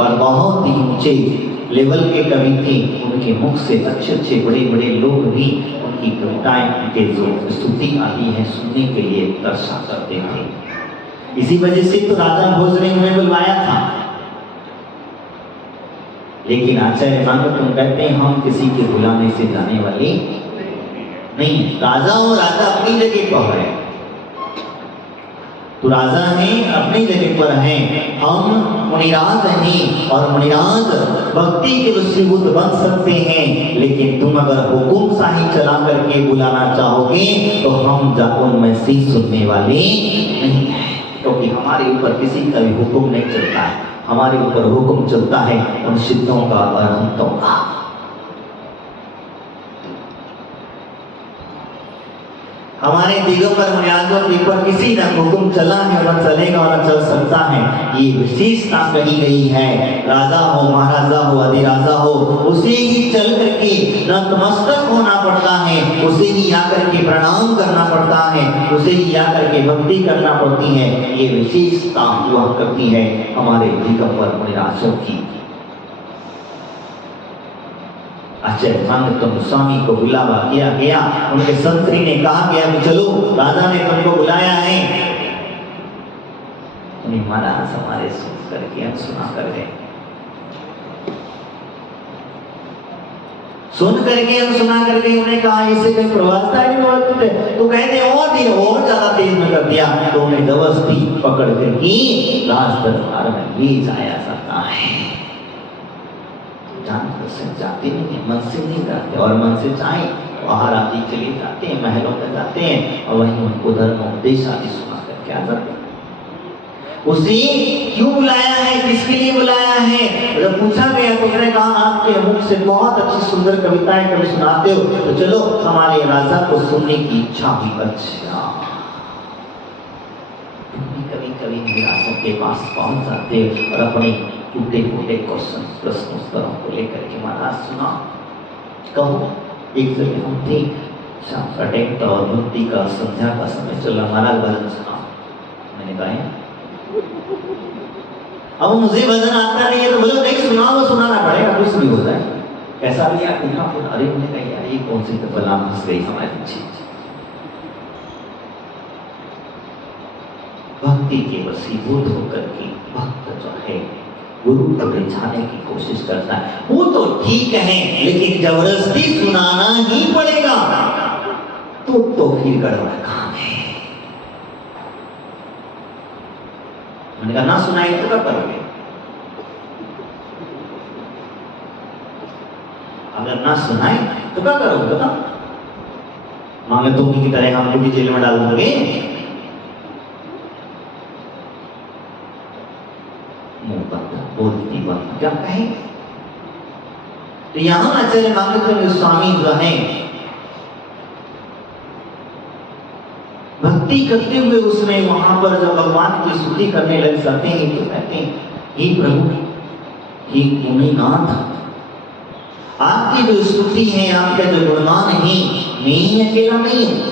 और बहुत ही ऊंचे लेवल के कवि थे। उनके मुख से अच्छे अच्छे बड़े बड़े लोग भी उनकी कविताएं, उनके जो स्तुति आदि है सुनने के लिए दर्शा करते थे। इसी वजह से तो राजा भोज ने उन्हें बुलवाया था। लेकिन आचार्य मांगत कहते हैं हम किसी के बुलाने से जाने वाले नहीं। राजा और राजा अपनी जगह पर है, तो राजा हैं अपनी जगह पर हैं, हम मुनिराज हैं और मुनिराज भक्ति के वशीभूत बन सकते हैं। लेकिन तुम अगर हुकुम शाही चला करके बुलाना चाहोगे तो हम उनमें से सुनने वाले नहीं हैं, क्योंकि हमारे ऊपर किसी का भी हुक्म नहीं चलता है। हमारे ऊपर हुक्म चलता है उन सिद्धों का और संतों का। हमारे दिगंबर मुनिराजों के ऊपर किसी ना हुक्म चला है, न चलेगा और न चल सकता है। ये विशेषता कही गई है। राजा हो, महाराजा हो, अधिराजा हो, उसे ही चल करके नतमस्तक होना पड़ता है, उसे ही आकर के प्रणाम करना पड़ता है, उसे ही आकर के भक्ति करना पड़ती है। ये विशेषता हुआ करती है हमारे दिगंबर मुनिराजों की। आचार्य मांगत स्वामी को बुलावा किया गया। उनके संतरी ने कहा गया कि चलो राजा ने तुमको बुलाया है। उन्हें महाराज हमारे सुन करके हम सुना कर गए, सुन करके हम सुना करके उन्हें कहा ऐसे कोई प्रवासता नहीं बोलते थे। तो कहते और भी और ज्यादा तेज में कर दिया, तो उन्हें जबरदस्ती पकड़ करके राज दरबार में ले जाया जाता है। से जाते नहीं है, मन से नहीं जाते, और मन से चाहे बाहर आदि चले जाते हैं, महलों में जाते हैं और वहीं उनको धर्म उपदेश आदि सुना करके आ जाते हैं। उसे क्यों बुलाया है, किसके लिए बुलाया है? जब पूछा गया तो उसने कहा आपके मुख से बहुत अच्छी सुंदर कविताएं कभी सुनाते हो, तो चलो हमारे राजा को सुनने की इच्छा भी। अच्छा, कभी कभी विरासत के पास पहुंच जाते और अपने टूटे फूटे क्वेश्चन प्रश्न उत्तरों को लेकर के महाराज सुना। कहो एक जगह हम थे, शाम का टाइम था और भक्ति का संध्या का समय चला, महाराज भजन सुना। मैंने कहा अब मुझे भजन आता नहीं है तो बोलो नहीं सुना, वो सुनाना पड़ेगा, कुछ भी हो जाए कैसा भी। आप अरे मैंने कहा यार ये कौन सी तो बला फंस गई हमारी चीज। भक्ति के वशीभूत होकर के भक्त जो है गुरु को रिझाने की कोशिश करता है, वो तो ठीक है, लेकिन जबरदस्ती सुनाना ही पड़ेगा तो फिर गड़बड़ काम है। मैंने कहा ना सुनाई तो क्या करोगे? अगर ना सुनाए तो क्या करोगे? बता, मांगे तो की तरह हम लोग भी जेल में डाल दोगे। क्या कहें? तो यहां आचार्य मांगत स्वामी जो है भक्ति करते हुए उसमें वहां पर जब भगवान की स्तुति करने लग जाते हैं तो कहते हैं हे प्रभु, हे मुनिनाथ, आपकी जो स्तुति है, आपका जो गुणगान है, मैं ही अकेला नहीं हूं।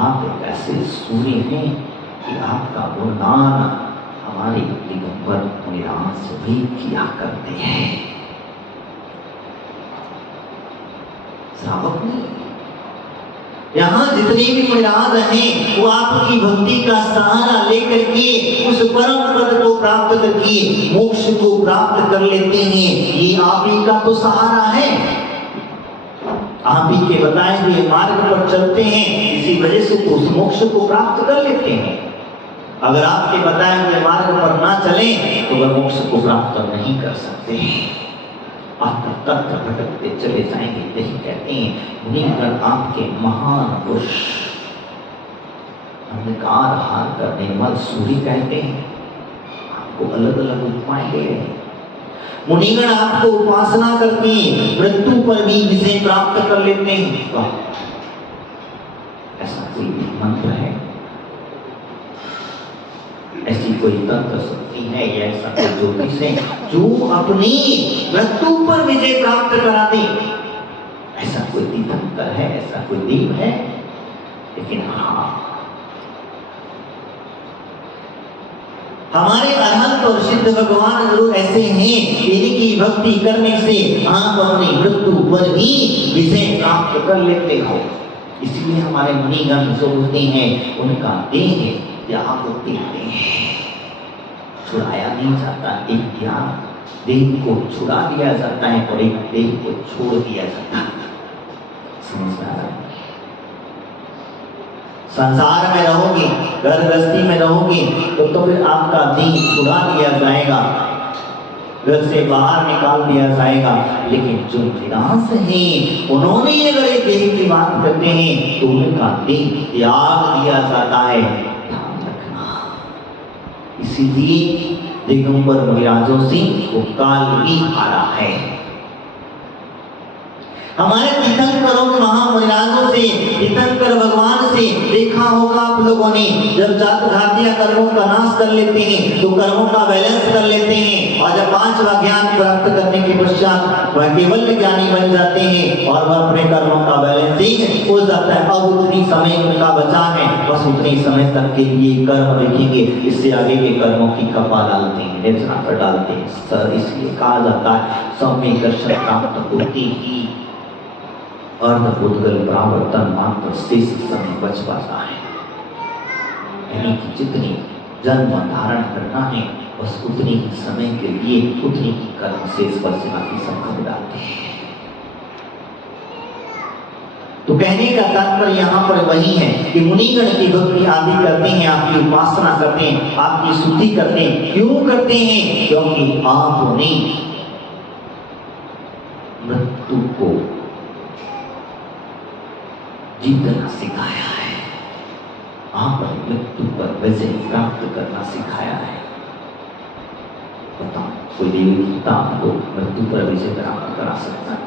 आप एक ऐसे सूर्य हैं कि आपका गुणगान हमारे दिगंबर मुनिराज भी किया करते हैं। श्रावक नहीं, यहाँ जितने भी मुनिराज हैं वो आपकी भक्ति का सहारा लेकर के उस परम पद को प्राप्त करके मोक्ष को प्राप्त कर लेते हैं। ये आप ही का तो सहारा है, आप ही के बताए हुए मार्ग पर चलते हैं, इसी वजह से तो उस मोक्ष को प्राप्त कर लेते हैं। अगर आपके बताए हुए मार्ग पर ना चले तो वह मोक्ष को प्राप्त नहीं कर सकते, आप तक भटकते चले जाएंगे। यही कहते हैं मुनिगण आपके महान पुरुष, अंधकार हार करने वाले सूर्य कहते हैं। आपको अलग अलग उपमाएं दे रहे हैं। मुनिगण आपको उपासना करके मृत्यु पर भी विजय प्राप्त कर लेते हैं। ऐसा कोई मंत्र है, ऐसी कोई तंत्र शक्ति है या ऐसा कोई ज्योतिष है जो अपनी मृत्यु पर विजय प्राप्त करा दे? ऐसा कोई तीर्थंकर है, ऐसा कोई देव है? लेकिन हाँ, हमारे अरहंत संत और सिद्ध भगवान जरूर ऐसे हैं इनकी भक्ति करने से आप अपनी मृत्यु पर ही विजय प्राप्त कर लेते हो। इसलिए हमारे मुनिगण जो होते हैं उनका देह त्याग होते हैं, छुड़ाया नहीं जाता। एक ज्ञान देह को छुड़ा दिया जाता है और एक देह को छोड़ दिया जाता है। समझना है? संसार में रहोगे, घर गृहस्थी में रहोगे तो फिर आपका देह छुड़ा दिया जाएगा, घर से बाहर निकाल दिया जाएगा। लेकिन जो विनाश है उन्होंने अगर एक देह की बात करते हैं तो उनका देह त्याग दिया जाता है। ध्यान रखना। इसीलिए दिगंबर मुनिराजों से वो काल भी हारा है। हमारे तीर्थंकरों के महामुनिराजों से, तीर्थंकर भगवान से देखा होगा आप लोगों ने, जब जात घातिया कर्मों का नाश कर लेते हैं तो कर्मों का बैलेंस कर लेते हैं और जब 5वां ज्ञान प्राप्त करने के पश्चात वह केवल ज्ञानी बन जाते हैं और वह अपने कर्मों का बैलेंसिंग हो जाता है। अब उतनी समय उनका बचा है, बस उतनी समय तक के लिए कर्म देखेंगे, इससे आगे के कर्मों की कपा डालते हैं, निर्जना कर डालते हैं। सर इसलिए कहा जाता है सम्यक दर्शन प्राप्त होते ही अर्धपुद्गल प्रावर्तन मात्र शेष समय बच पाता है। यानी कि जितनी जन्म धारण करना है बस उतने ही समय के लिए उतने ही कर्म शेष बचना की संभव डालते हैं। तो कहने का तात्पर्य यहाँ पर वही है कि मुनिगण की भक्ति आदि करते हैं, आपकी उपासना करते हैं, आपकी स्तुति करते हैं। क्यों करते हैं? क्योंकि आपने मृत्यु को जीतना सिखाया है, आपने मृत्यु पर विजय प्राप्त करना सिखाया है। बताओ कोई देवी देवता आपको मृत्यु पर विजय प्राप्त करा सकता है?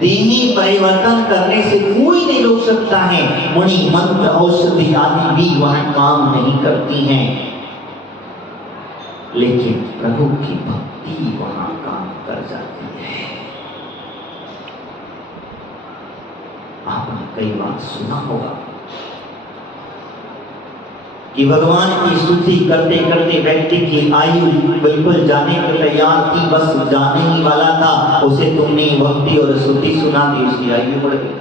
देही परिवर्तन करने से कोई नहीं रोक सकता है। मुनि मंत्र औषधि आदि भी वहां काम नहीं करती हैं, लेकिन प्रभु की भक्ति वहां काम कर जाती है। आपने कई बार सुना होगा कि भगवान की स्तुति करते करते व्यक्ति की आयु बिल्कुल जाने को तैयार थी, बस जाने ही वाला था, उसे तुमने भक्ति और स्तुति सुना दी, उसकी आयु बढ़ गई।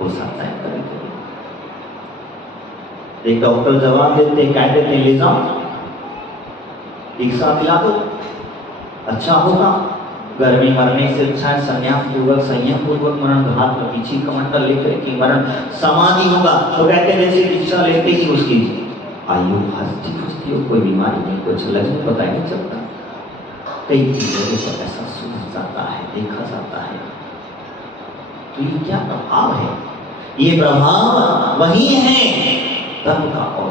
हो सकता है कभी कभी एक डॉक्टर जवाब देते, कह देते ले जाओ दीक्षा दिला दो, अच्छा होगा, घर में मरने से अच्छा है संन्यास पूर्वक संयम पूर्वक मरण, हाथ में पीछे कमंडल लेकर के मरण समाधि होगा। तो कहते हैं जैसे दीक्षा लेते ही उसकी आयु हस्ती फुस्ती हो, कोई बीमारी नहीं, कुछ लगने पता ही नहीं चलता। कई चीजों को सब ऐसा सुना जाता है, देखा जाता है। तो ये क्या प्रभाव है? ये प्रभाव वही है तप का और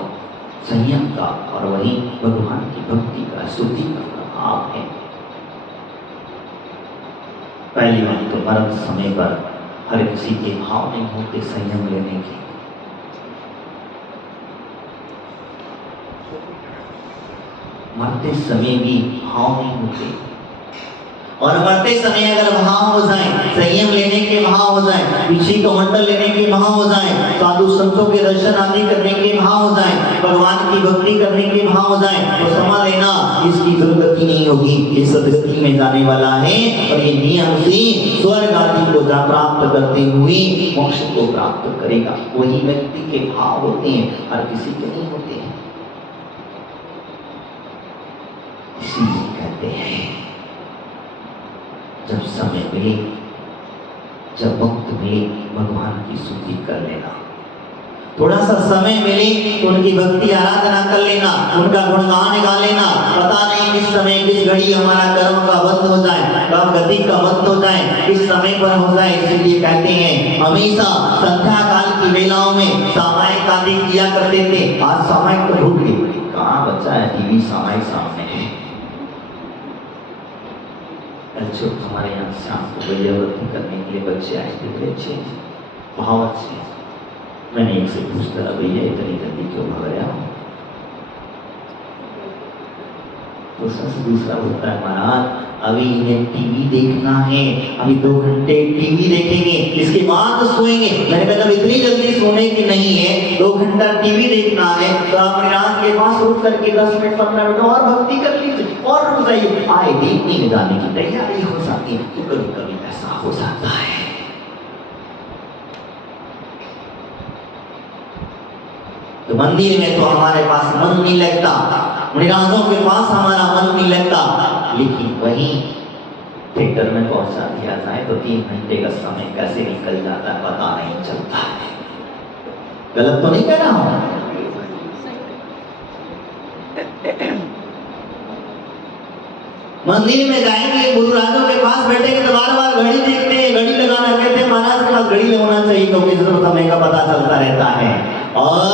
संयम का, और वही भगवान की भक्ति का स्तुति का प्रभाव है। पहली बात तो मरण समय पर हर किसी के भाव नहीं होते संयम लेने के। मरते समय भी भाव नहीं होते, और मरते समय अगर भाव हो जाए, संयम लेने के भाव हो जाए, पीछे कमंडल लेने के भाव हो जाए, साधु संतों के दर्शन आदि करने के भाव हो जाए, भगवान की भक्ति करने के भाव हो जाए, तो समझ लेना इसकी दुर्गति नहीं होगी, ये सदगति में जाने वाला है। और ये नियम से स्वर्ग आदि को प्राप्त करते हुए मोक्ष को प्राप्त करेगा। वही व्यक्ति के भाव होते हैं, हर किसी के नहीं होते हैं। इसीलिए कहते हैं जब समय मिले, जब वक्त मिले, भगवान की स्तुति कर लेना। थोड़ा सा समय मिले तो उनकी भक्ति आराधना कर लेना, उनका गुणगान गा लेना। पता नहीं किस समय किस घड़ी हमारा कर्म का बंद हो जाए, कब गति का बंद हो जाए, किस समय पर हो जाए। इसलिए कहते हैं हमेशा संध्या काल की वेलाओं में सामायिक आदि किया करते थे। आज सामायिक तो भूल गए, कहाँ बचा है टीवी सामायिक सामने है। अच्छे हमारे यहाँ शाम को वैयावृत्ति करने के लिए बच्चे आए थे, बड़े अच्छे भाव अच्छे। मैंने एक से पूछता भैया इतनी जल्दी क्यों भाग रहा हूँ? दूसरा होता है महाराज, अभी इन्हें टीवी देखना है, अभी 2 घंटे टीवी देखेंगे, इसके बाद सोएंगे। मैंने कहा जब इतनी जल्दी सोने की नहीं है, 2 घंटा टीवी देखना है, तो आप रात के पास उठ करके 10 मिनट 15 मिनट और भक्ति कर लीजिए और रुक जाइए। आए देखने में जाने की तैयारी हो जाती है, तो कभी कभी ऐसा हो जाता है। तो मंदिर में तो हमारे पास मन नहीं लगता, मुनिराजों के पास हमारा मन नहीं लगता, लेकिन वहीं थिएटर में पहुंचा दिया जाए तो 3 घंटे का समय कैसे निकल जाता है पता नहीं चलता है। गलत तो नहीं कह रहा हूं? मंदिर में जाएंगे, गुरुराजों के पास बैठेंगे तो बार बार घड़ी देखते हैं, घड़ी लगाना, कहते हैं महाराज के पास घड़ी लगाना चाहिए क्योंकि समय का पता चलता रहता है। और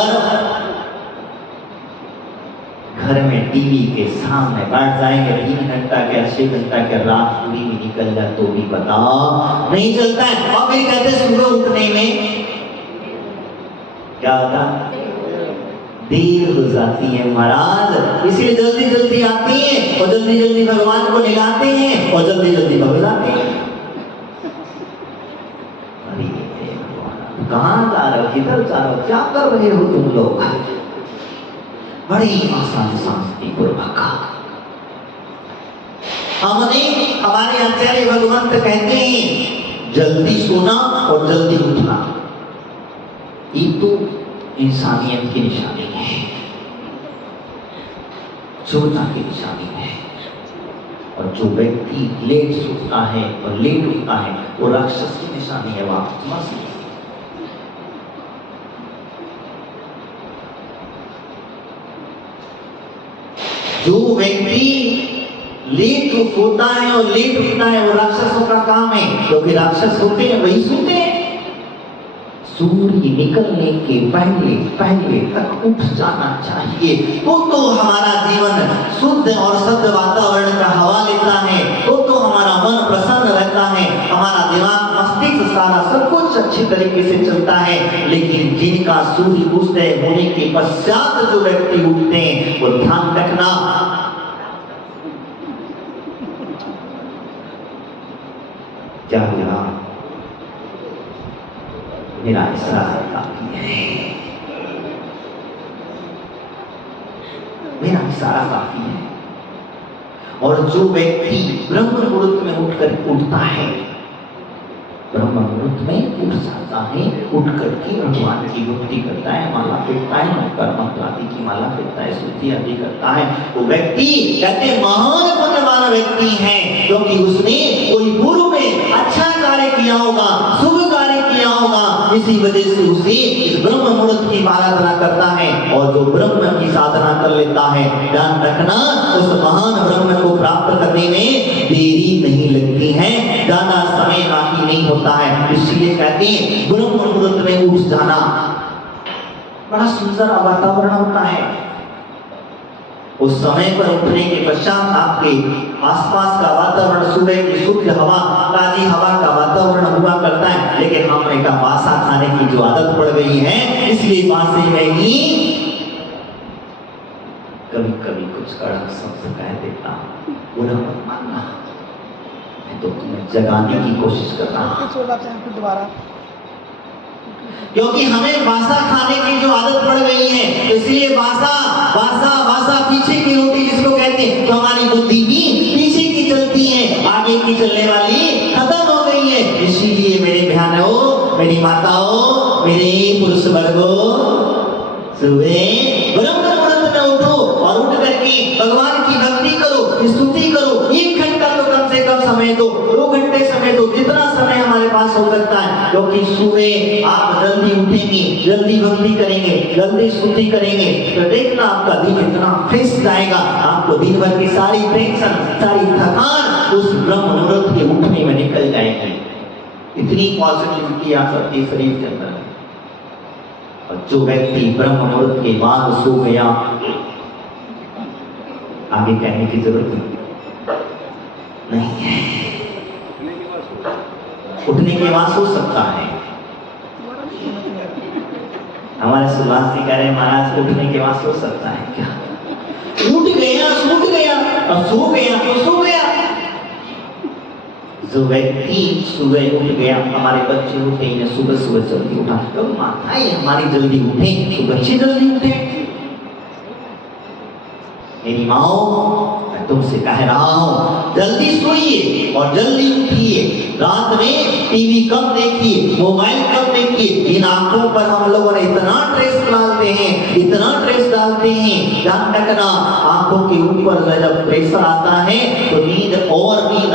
घर में टीवी के सामने बैठ जाएंगे, 3 घंटा के 6 घंटा के रात पूरी भी निकल जाए तो भी पता नहीं चलता है। और फिर कहते हैं सुबह उठने में क्या होता, देर हो जाती है महाराज, इसलिए जल्दी जल्दी आती है और जल्दी जल्दी भगवान को निलाते हैं और जल्दी जल्दी भग जाते हैं। अरे भगवान कहाँ जा रहे हो, किधर जा रहे हो, क्या कर रहे हो तुम लोग? बड़ी आसान शांति पूर्वक हमने, हमारे आचार्य भगवंत कहते हैं जल्दी सोना और जल्दी उठना, ये तो इंसानियत की निशानी है, सोना की निशानी है। और जो व्यक्ति लेट सोता है और लेट उठता है वो राक्षस की निशानी है। वापस जो व्यक्ति लेट सोता है और लेट उठता है वो राक्षसों का काम है, क्योंकि राक्षस होते हैं वही सोते हैं। सूर्य निकलने के पहले पहले तक उठ जाना चाहिए, तो हमारा जीवन शुद्ध और सत्य वातावरण का हवा लेता है, तो हमारा मन प्रसन्न रहता है, हमारा दिमाग मस्तिष्क सारा सब कुछ अच्छी तरीके से चलता है। लेकिन जिनका सूर्य उदय होने के पश्चात जो व्यक्ति उठते हैं वो ध्यान रखना, क्या हुआ, मेरा इशारा काफी है, मेरा इशारा काफी है। और जो व्यक्ति ब्रह्म मुहूर्त में उठता है, ब्रह्म मुहूर्त में उठ जाता है, उठ करके भगवान की भक्ति करता है, माला फेरता है, मंत्र आदि की माला फेरता है, स्तुति आदि करता है, वो व्यक्ति कहते महान पुण्य वाला व्यक्ति है, क्योंकि उसने कोई पूर्व में अच्छा कार्य किया होगा, शुभ कार्य किया होगा, इसी वजह से उसे इस ब्रह्म मुहूर्त की आराधना करता है। और जो ब्रह्म की साधना कर लेता है, ध्यान रखना उस महान ब्रह्म को प्राप्त करने में देरी नहीं लगती है, ज्यादा समय बाकी नहीं होता है। इसलिए कहते हैं ब्रह्म मुहूर्त में उठ जाना बड़ा सुंदर वातावरण होता है। उस समय पर उठने के पश्चात आपके आसपास का वातावरण सुबह की शुद्ध हवा, ताजी हवा का वातावरण हुआ करता है। लेकिन हमने का बासा खाने की जो आदत पड़ गई है, इसलिए बासे में ही कभी कभी कुछ कड़क शब्द कह देता, बुरा मत मानना, मैं तो तुम्हें जगाने की कोशिश कर रहा हूं, क्योंकि हमें बासा खाने की जो आदत पड़ गई है, इसलिए बासा बासा बासा पीछे की रोटी जिसको कहते हैं, तो हमारी बुद्धि भी पीछे की चलती है, आगे की चलने वाली खत्म हो गई है। इसीलिए मेरे बहनों, मेरी माताओं, मेरे पुरुष वर्गों, सुबह ब्रह्म मुहूर्त में उठो और उठ करके भगवान की भक्ति करो, स्तुति करो। 1 घंटा तो कम से कम समय दो, 2 घंटे समय दो, जितना समय हमारे पास हो सकता है, क्योंकि सुबह आप जल्दी उठेंगे, जल्दी भक्ति करेंगे, जल्दी स्तुति करेंगे, तो देखना आपका दिन इतना फ्रेश जाएगा, आपको दिन भर की सारी टेंशन, सारी थकान उस ब्रह्म मुहूर्त के उठने में निकल जाएगी। इतनी पॉजिटिविटी आ सकती है शरीर के अंदर। और जो व्यक्ति ब्रह्म मुहूर्त के बाद सो गया, आगे कहने की जरूरत नहीं है, उठने के बाद सो सकता है। हमारे सुभाष जी कह रहे महाराज उठने के बाद सो सकता है क्या? उठ गया, सूट गया, और सो गया तो सो गया। जो व्यक्ति सुबह उठ गया, हमारे बच्चे उठे, इन्हें सुबह सुबह जल्दी उठा, तो माताएं हमारी जल्दी उठे तो बच्चे जल्दी उठे। मेरी माओ, मैं तुमसे कह रहा हूं जल्दी सोइए और जल्दी उठिए। रात में टीवी कम देखिए, मोबाइल कम देखिए। इन आंखों पर हम लोगों ने इतना स्ट्रेस डालते हैं, इतना स्ट्रेस डालते हैं, ध्यान रखना आंखों के ऊपर जब प्रेशर आता है तो नींद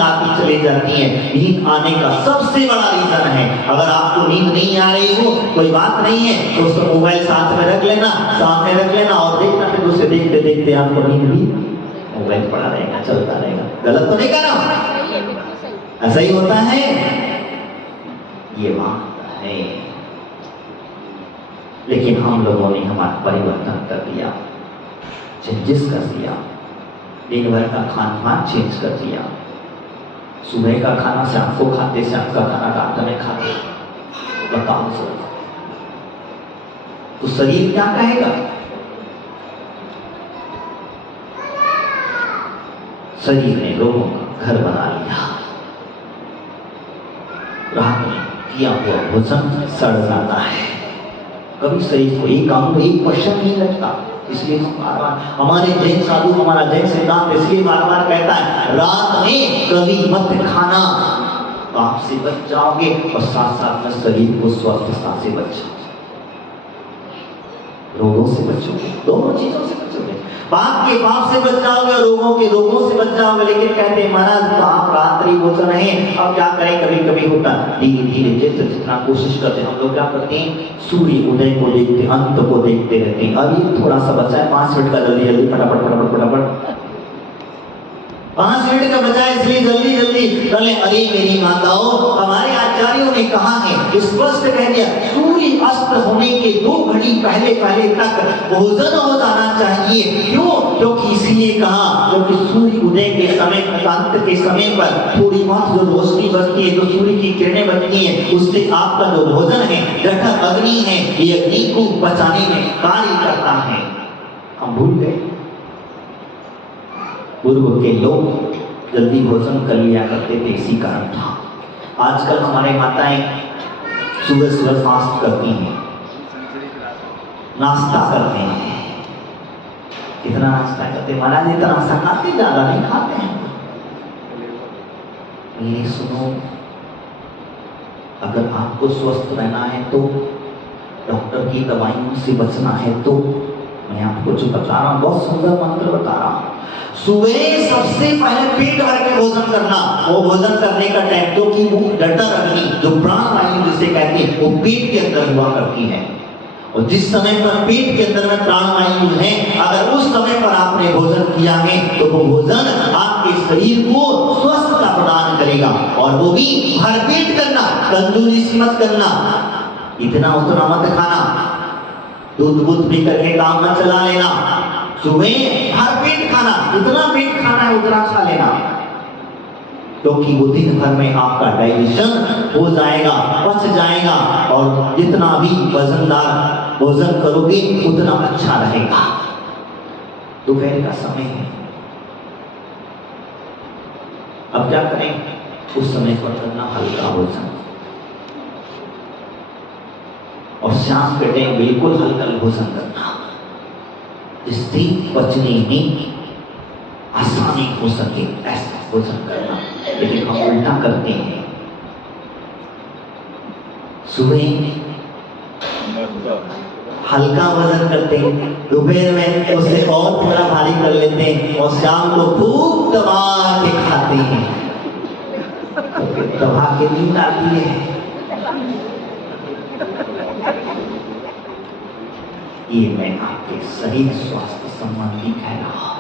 आती चली जाती है। नींद आने का सबसे बड़ा रीजन है। अगर आपको नींद नहीं आ रही हो, कोई बात नहीं है, तो उसको मोबाइल साथ में रख लेना, सामने रख लेना और देखना, फिर उसे देखते देखते आपको नींद भी मोबाइल पड़ा रहेगा, चलता रहेगा। गलत तो नहीं कर रहा? ऐसा ही होता है, ये बात है। लेकिन हम लोगों ने हमारा परिवर्तन कर दिया, चेंजेस कर दिया। दिन भर का खान पान चेंज कर दिया। सुबह का खाना शाम को खाते, शाम का खाना रात में खाते। बताओ सर, तो शरीर क्या कहेगा? शरीर ने लोगों का घर बना लिया। रात में किया हुआ भोजन सड़ जाता है। कभी शरीर को एक अंग, एक पर्सन नहीं लगता। इसलिए हम बार बार, हमारे जैन साधु, हमारा जैन सिद्धांत इसलिए बार बार कहता है रात में कभी मत खाना, पाप से बच जाओगे और साथ साथ में शरीर को स्वस्थता से बच जाओगे, रोगों से बचोगे, दोनों चीजों से बचोगे। पाप के पाप से बच जाओगे और रोगों के रोगों से बच जाओगे। लेकिन कहते हैं महाराज पाप रात्रि भोजन है, अब क्या करें? कभी कभी होता धीरे धीरे जितना कोशिश करते हैं। हम लोग क्या करते हैं? सूर्य उदय को देखते, अंत को देखते रहते हैं। अभी थोड़ा सा बचा है, 5 मिनट का, जल्दी जल्दी फटाफट फटाफट फटाफट 5 मिनट का बचा है, इसलिए जल्दी जल्दी कर ले। अरे मेरी माताओं, हमारे आचार्यों ने कहा है, स्पष्ट कह दिया, सूर्य अस्त होने के 2 घड़ी पहले पहले तक भोजन हो जाना चाहिए। क्यों? क्योंकि इसलिए कहा, क्योंकि सूर्य उदय के समय, अंत के समय पर थोड़ी बहुत जो रोशनी बचती है, जो सूर्य की किरणें बचती हैं, उससे आपका जो भोजन है, जठर अग्नि है, ये अग्नि को बचाने में कार्य करता है। हम भूल गए। पूर्व के लोग जल्दी भोजन कर लिया करते थे, इसी कारण था। आजकल हमारे माताएं सुबह सुबह फास्ट करती हैं, नाश्ता करते हैं। कितना नाश्ता करते? महाराज इतना नाश्ता खाते, ज्यादा नहीं खाते हैं। मेरी सुनो, अगर आपको स्वस्थ रहना है तो, डॉक्टर की दवाइयों से बचना है तो, मैं आपको जो बता रहा हूं, बहुत सुंदर मंत्र बता रहा हूं। सुबह सबसे पहले पेट भर के भोजन करना। वो भोजन करने का टाइम, जो कि वो जठर अग्नि, जो प्राण वायु जिसे कहते हैं, वो पेट के अंदर हुआ करती है। और जिस समय पर पेट के अंदर में प्राण वायु है, अगर उस समय पर आपने भोजन किया है तो वो भोजन आपके शरीर को स्वस्थता प्रदान करेगा। और वो भी भरपेट करना, कंजूसी मत करना, इतना उतना मत खाना, दूध पी करके काम मत चला लेना। सुबह हर पेट खाना, जितना पेट खाना है उतना खा लेना, क्योंकि वो दिन भर में आपका डाइजेशन हो जाएगा, पच जाएगा, और जितना भी वजनदार भोजन करोगे उतना अच्छा रहेगा। दोपहर का समय है, अब क्या करें? उस समय पर करना हल्का भोजन, और शाम के टाइम बिल्कुल हल्का भोजन करना, जिससे पचने में आसानी हो सके, ऐसा भोजन करना। लेकिन हम उल्टा करते हैं, सुबह हल्का वजन करते हैं, दोपहर में उसे और थोड़ा भारी कर लेते हैं, और शाम को खूब दबा के खाते हैं, दबा के नींद आती है। ये मैं आपके शरीर स्वास्थ्य संबंधी कह रहा हूं,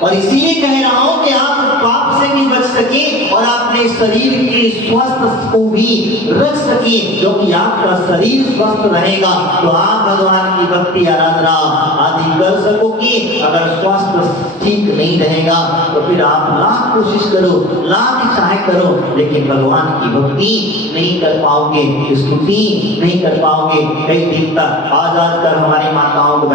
और इसीलिए कह रहा हूं कि आप पाप से भी बच सके और अपने शरीर के स्वास्थ्य को भी रख सके। क्योंकि आपका शरीर स्वस्थ रहेगा तो आप भगवान की भक्ति आराधना आदि कर सकोगे। अगर स्वास्थ्य ठीक नहीं रहेगा तो फिर आप लाख कोशिश करो, लाख चाहे करो, लेकिन भगवान की भक्ति नहीं कर पाओगे, स्तुति नहीं कर पाओगे। कई दिन तक आज कर हमारी माताओं को